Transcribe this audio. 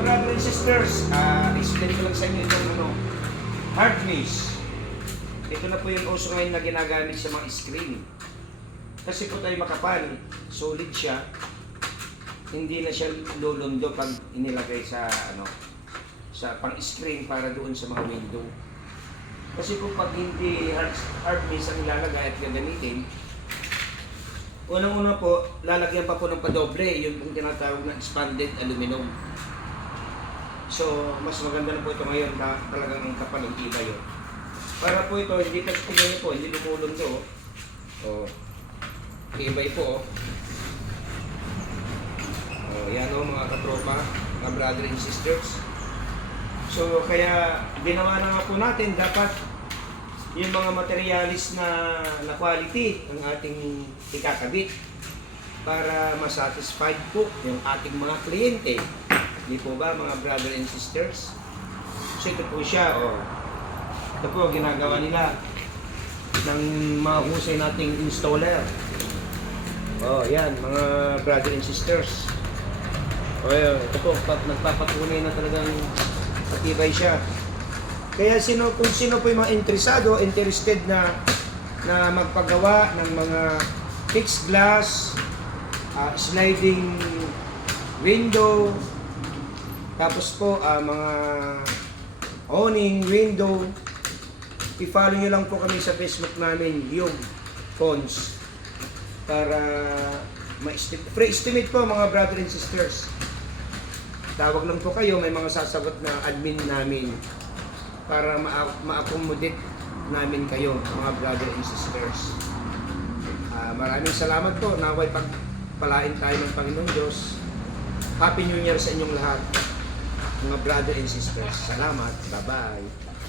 brother and sisters, explain ko lang sa inyo itong hard maze. Ito na po yung uso ngayon na ginagamit sa mga screen. Kasi po tayo makapal, solid siya. Hindi na siya lulundo pag inilagay sa sa pang-screen para doon sa mga window. Kasi po pag hindi hard maze ang ilalagay at gagamitin, unang-una po, lalagyan pa po ng padoble, yung pong tinatawag na expanded aluminum. So, mas maganda na po ito ngayon na talagang kapal ang tibay yun. Para po ito, hindi pa tingnan po, hindi lumulundo. Tibay po. Yan o mga katropa, mga brother and sisters. So, kaya ginawa na nga po natin, dapat yung mga materialis na quality ang ating ikakabit para masatisfied po yung ating mga kliyente. Hindi po ba mga brother and sisters? So ito po siya, ito po ginagawa nila ng mga husay nating installer. Yan mga brother and sisters. Ito po, nagpapatunay na talagang matibay siya. Kaya kung sino po yung mga interested na magpagawa ng mga fixed glass, sliding window, tapos po mga awning window, i-follow nyo lang po kami sa Facebook namin, yung Cons, para free estimate po mga brother and sisters. Tawag lang po kayo, may mga sasagot na admin namin para ma-accommodate namin kayo, mga brother and sisters. Maraming salamat po. Naway pagpalain tayo ng Panginoon Diyos. Happy New Year sa inyong lahat, mga brother and sisters. Salamat. Bye-bye.